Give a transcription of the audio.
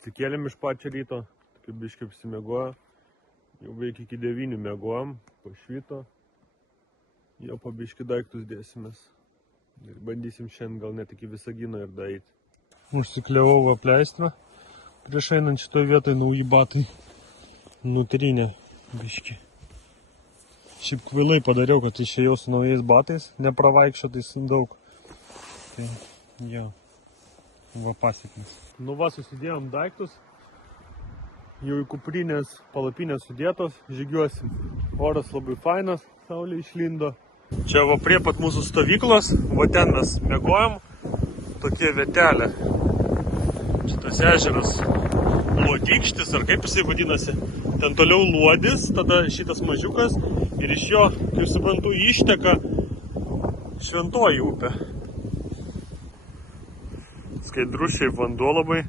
Atsikėlėm iš pačio ryto, kaip biškai apsimiegojo. Jau beveik iki 9 miegojom, pašvito. Jau po biškai daiktus dėsimės. Ir bandysim šiandien gal net iki Visagino ir daeiti. Užsikliavau apleistvą. Prieš einant šitoj vietoj nauji batai nutrynė biškai. Šiaip kvailai padariau, kad išėjau su naujais batais, nepravaikščiotais daug. Tai jo, va pasiekmes. Nu va, susidėjom daiktus. Jau į kuprinės palapinės sudėtos, žygiuosim. Oras labai fainas, saulė išlindo. Čia va prie pat mūsų stovyklos, va ten mes miegojom, tokie vietelė. Šitas ežeras Luodykštis, ar kaip jisai vadinasi. Ten toliau Luodis, tada šitas mažiukas ir iš jo, kaip suprantu, išteka Šventoji upė. Skaidrus šiaip vanduo labai.